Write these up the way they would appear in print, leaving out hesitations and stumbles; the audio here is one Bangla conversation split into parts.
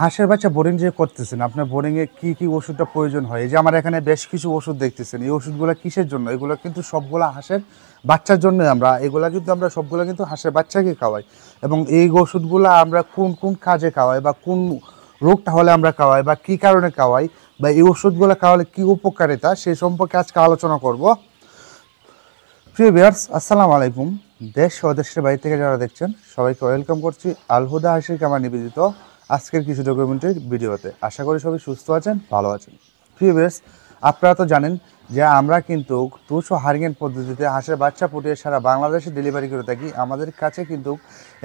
হাঁসের বাচ্চা বোরিং যে করতেছেন, আপনার বোরিংয়ে কি ওষুধটা প্রয়োজন হয়? এই যে আমার এখানে বেশ কিছু ওষুধ দেখতেছেন, এই ওষুধগুলো কিসের জন্য? এগুলো কিন্তু সবগুলা হাঁসের বাচ্চার জন্য। আমরা সবগুলো কিন্তু হাঁসের বাচ্চাকে খাওয়াই, এবং এই ওষুধগুলো আমরা কোন কোন কাজে খাওয়াই, বা কোন রোগটা হলে আমরা খাওয়াই, বা কি কারণে খাওয়াই, বা এই ওষুধগুলো খাওয়ালে কি উপকারিতা, সেই সম্পর্কে আজকে আলোচনা করব। প্রিয় ভিউয়ার্স, আসসালামু আলাইকুম। দেশ ও দেশের বাইরে থেকে যারা দেখছেন সবাইকে ওয়েলকাম করছি আল হুদা হাসির কামার নিবেদিত আজকের কিছু ডকুমেন্টারি ভিডিওতে। আশা করি সবাই সুস্থ আছেন, ভালো আছেন। প্রিয় ভিউয়ার্স, আপনারা তো জানেন যে আমরা কিন্তু 200 হারিকেন পদ্ধতিতে হাঁসের বাচ্চা ফুটিয়ে সারা বাংলাদেশে ডেলিভারি করে থাকি। আমাদের কাছে কিন্তু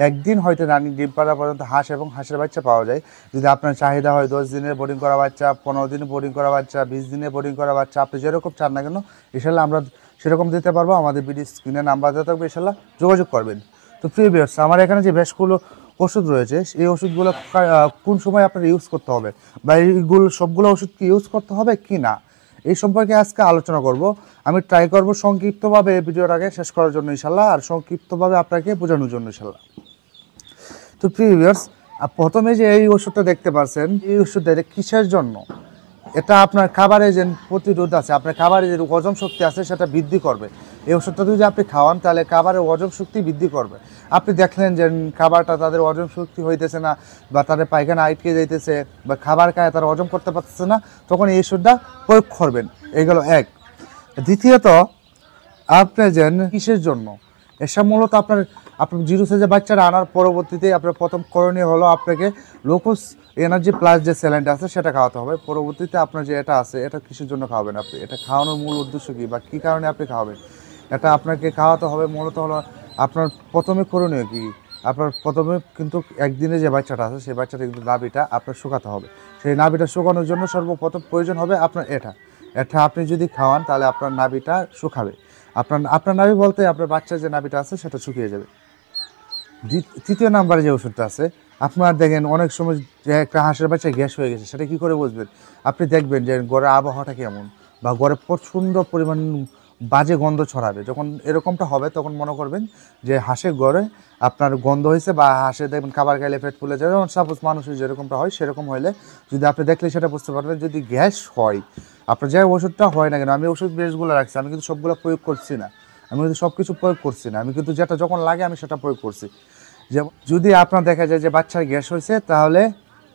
একদিন হয়তো রানিং ডিম পাড়া পর্যন্ত হাঁস এবং হাঁসের বাচ্চা পাওয়া যায়। যদি আপনার চাহিদা হয় 10 দিনের বোর্ডিং করা বাচ্চা, 15 দিনে বোর্ডিং করা বাচ্চা, 20 দিনে বোর্ডিং করা বাচ্চা, আপনি যেরকম চান না কেন ইনশাল্লাহ আমরা সেরকম দিতে পারবো। আমাদের ভিডিও স্ক্রিনে নাম্বার দেওয়া থাকবে, ইনশাল্লাহ যোগাযোগ করবেন। তো প্রিয় ভিউয়ার্স, আমার এখানে যে বেশগুলো ওষুধ রয়েছে, এই ওষুধগুলো কোন সময় আপনার ইউজ করতে হবে, বা এইগুলো সবগুলো ওষুধ কি ইউজ করতে হবে কি না, এই সম্পর্কে আজকে আলোচনা করব। আমি ট্রাই করব সংক্ষিপ্তভাবে ভিডিওর আগে শেষ করার জন্য ইনশাল্লাহ, আর সংক্ষিপ্তভাবে আপনাকে বোঝানোর জন্য ইনশাল্লাহ। তো প্রিয় ভিউয়ার্স, প্রথমে যে এই ওষুধটা দেখতে পাচ্ছেন, এই ওষুধটা কিসের জন্য? এটা আপনার খাবারে যে প্রতিরোধ আছে, আপনার খাবারে যে হজম শক্তি আছে সেটা বৃদ্ধি করবে। এই ওষুধটা যদি আপনি খাওয়ান তাহলে খাবারের হজম শক্তি বৃদ্ধি করবে। আপনি দেখলেন যে খাবারটা তাদের হজম শক্তি হইতেছে না, বা তাদের পায়খানা আটকে যাইতেছে, বা খাবার খায় তারা হজম করতে পারতেছে না, তখন এই ওষুধটা প্রয়োগ করবেন। এইগুলো এক। দ্বিতীয়ত, আপনি যেন কিসের জন্য এসব মূলত আপনার জিরো সাইজের বাচ্চারা আনার পরবর্তীতে আপনার প্রথম করণীয় হলো আপনাকে লোকোস এনার্জি প্লাস যে স্যালাইনটা আছে সেটা খাওয়াতে হবে। পরবর্তীতে আপনার যে এটা আছে, এটা কিসের জন্য খাওয়াবেন আপনি? এটা খাওয়ানোর মূল উদ্দেশ্য কী, বা কী কারণে আপনি খাওয়াবেন? এটা আপনাকে খাওয়াতে হবে মূলত হলো আপনার প্রথমে করণীয় কী? আপনার প্রথমে কিন্তু একদিনে যে বাচ্চাটা আছে সেই বাচ্চাটা কিন্তু নাভিটা আপনার শুকাতে হবে। সেই নাভিটা শুকানোর জন্য সর্বপ্রথম প্রয়োজন হবে আপনার এটা আপনি যদি খাওয়ান তাহলে আপনার নাভিটা শুকাবে। আপনার নাভি বলতে আপনার বাচ্চার যে নাভিটা আছে সেটা শুকিয়ে যাবে। তৃতীয় নাম্বারে যে ওষুধটা আছে, আপনার দেখেন অনেক সময় যে একটা হাঁসের বাচ্চা গ্যাস হয়ে গেছে, সেটা কী করে বুঝবেন? আপনি দেখবেন যে ঘরের আবহাওয়াটা কেমন, বা ঘরে প্রচণ্ড পরিমাণ বাজে গন্ধ ছড়াবে। যখন এরকমটা হবে তখন মনে করবেন যে হাঁসের ঘরে আপনার গন্ধ হয়েছে, বা হাঁসের দেখবেন খাবার খাইলে পেট ফুলে যাবে। যেমন সাপোজ মানুষের যেরকমটা হয় সেরকম হইলে যদি আপনি দেখলে সেটা বুঝতে পারবেন। যদি গ্যাস হয়, আপনার যে ওষুধটা হয় না কেন, আমি ওষুধ বেশগুলো রাখছি, আমি কিন্তু সবগুলো প্রয়োগ করছি না, আমি কিন্তু সব কিছু প্রয়োগ করছি না, আমি কিন্তু যেটা যখন লাগে আমি সেটা প্রয়োগ করছি। যেমন যদি আপনার দেখা যায় যে বাচ্চার গ্যাস হয়েছে, তাহলে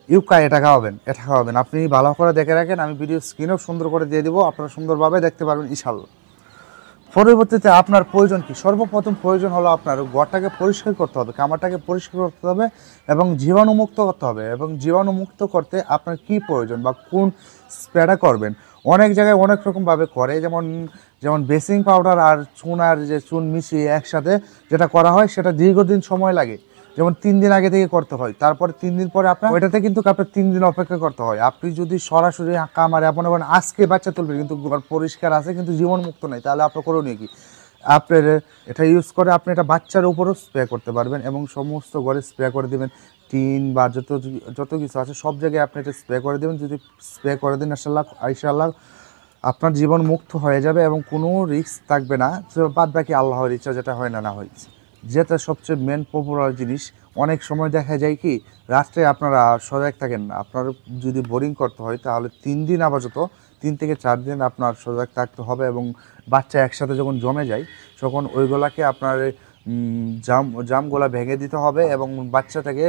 ইউকা এটা খাওয়াবেন। আপনি ভালো করে দেখে রাখেন, আমি ভিডিও স্ক্রিনেও সুন্দর করে দিয়ে দিব, আপনারা সুন্দরভাবে দেখতে পারবেন ইনশাল্লাহ। পরবর্তীতে আপনার প্রয়োজন কি? সর্বপ্রথম প্রয়োজন হলো আপনার ঘরটাকে পরিষ্কার করতে হবে, খামারটাকে পরিষ্কার করতে হবে, এবং জীবাণুমুক্ত করতে হবে। এবং জীবাণুমুক্ত করতে আপনার কি প্রয়োজন, বা কোন স্প্রেটা করবেন? অনেক জায়গায় অনেক রকমভাবে করে, যেমন যেমন বেসিং পাউডার আর চুন, আর যে চুন মিশিয়ে একসাথে যেটা করা হয় সেটা দীর্ঘদিন সময় লাগে। যেমন 3 দিন আগে থেকে করতে হয়, তারপরে 3 দিন পরে আপনার ওইটাতে কিন্তু আপনার 3 দিন অপেক্ষা করতে হয়। আপনি যদি সরাসরি কামারে আপনি আজকে বাচ্চা তুলবেন কিন্তু পরিষ্কার আছে কিন্তু জীবাণুমুক্ত নেই, তাহলে আপনার করণীয় কি? আপনার এটা ইউজ করে আপনি এটা বাচ্চার উপরও স্প্রে করতে পারবেন, এবং সমস্ত ঘরে স্প্রে করে দেবেন। টিন বা যত কিছু আছে সব জায়গায় আপনি এটা স্প্রে করে দেবেন। যদি স্প্রে করে দেন ইনশাআল্লাহ আপনার জীবন মুক্ত হয়ে যাবে, এবং কোনো রিস্ক থাকবে না। বাদ বাকি আল্লাহর ইচ্ছা, যেটা হয় না না হয়েছে। যেটা সবচেয়ে মেন পপুলার জিনিস। অনেক সময় দেখা যায় কি, রাত্রে আপনারা সজাগ থাকেন না। আপনার যদি বোরিং করতে হয় তাহলে 3 দিন আপাতত 3 থেকে 4 দিন আপনার সজাগ থাকতে হবে, এবং বাচ্চা একসাথে যখন জমে যায় তখন ওইগুলাকে আপনার জামগুলা ভেঙে দিতে হবে, এবং বাচ্চাটাকে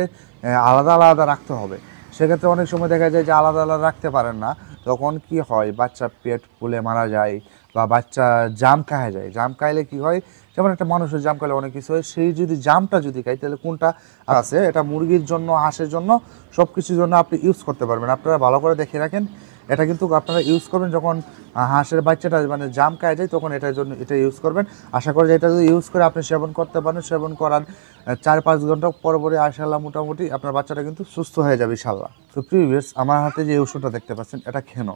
আলাদা আলাদা রাখতে হবে। সেক্ষেত্রে অনেক সময় দেখা যায় যে আলাদা আলাদা রাখতে পারেন না, তখন কি হয়, বাচ্চা পেট ফুলে মারা যায়, বা বাচ্চা জাম খায় যায়। জাম খাইলে কি হয়, যেমন একটা মানুষের জাম খাইলে অনেক কিছু হয়, সেই যদি জামটা যদি খাই তাহলে কোনটা আছে, এটা মুরগির জন্য, হাঁসের জন্য, সব কিছুর জন্য আপনি ইউজ করতে পারবেন। আপনারা ভালো করে দেখে রাখেন, এটা কিন্তু আপনারা ইউজ করবেন যখন হাঁসের বাচ্চাটা মানে জাম খায় যায়, তখন এটার জন্য এটা ইউজ করবেন। আশা করি যে এটা যদি ইউজ করে আপনি সেবন করতে পারেন, সেবন করার 4-5 ঘন্টা পরে ইনশাআল্লাহ মোটামুটি আপনার বাচ্চাটা কিন্তু সুস্থ হয়ে যাবে ইনশাআল্লাহ। তো প্রিভিয়াস, আমার হাতে যে ওষুধটা দেখতে পাচ্ছেন, এটা খেনো।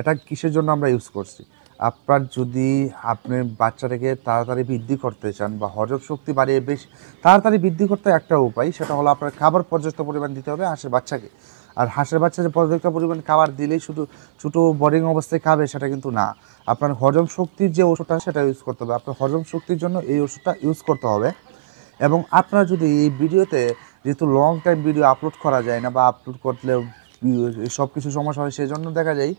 এটা কিসের জন্য আমরা ইউজ করছি? আপনার যদি আপনি বাচ্চাটাকে তাড়াতাড়ি বৃদ্ধি করতে চান, বা হজম শক্তি বাড়িয়ে বেশি তাড়াতাড়ি বৃদ্ধি করতে একটা উপায়, সেটা হলো আপনার খাবার পর্যাপ্ত পরিমাণ দিতে হবে হাঁসের বাচ্চাকে। আর হাঁসের বাচ্চা যে পর্যাপ্ত পরিমাণ খাবার দিলেই শুধু ছোটো বোরিং অবস্থায় খাবে সেটা কিন্তু না। আপনার হজম শক্তির যে ওষুধটা সেটা ইউজ করতে হবে। আপনার হজম শক্তির জন্য এই ওষুধটা ইউজ করতে হবে। এবং আপনারা যদি এই ভিডিওতে যেহেতু লং টাইম ভিডিও আপলোড করা যায় না বা আপলোড করলে সব কিছু সমস্যা হয়, সেই জন্য দেখা যায়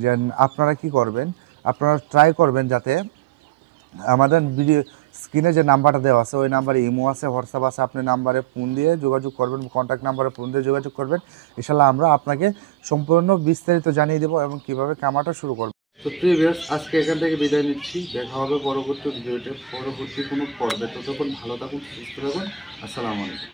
যে আপনারা কি করবেন, আপনারা ট্রাই করবেন যাতে আমাদের ভিডিও স্ক্রিনে যে নাম্বারটা দেওয়া আছে ওই নাম্বারে ইমো আছে, হোয়াটসঅ্যাপ আছে, আপনি নাম্বারে ফোন দিয়ে যোগাযোগ করবেন, কন্ট্যাক্ট নাম্বারে ফোন দিয়ে যোগাযোগ করবেন। ইনশাল্লাহ আমরা আপনাকে সম্পূর্ণ বিস্তারিত জানিয়ে দেবো এবং কীভাবে কামাটা শুরু করবেন। তো প্রিভিয়াস আজকে এখান থেকে বিদায় নিচ্ছি, দেখা হবে পরবর্তী ভিডিওতে, পরবর্তী কোনো পর্বে। ততক্ষণ ভালো থাকুন, সুস্থ থাকুন, আসসালামু আলাইকুম।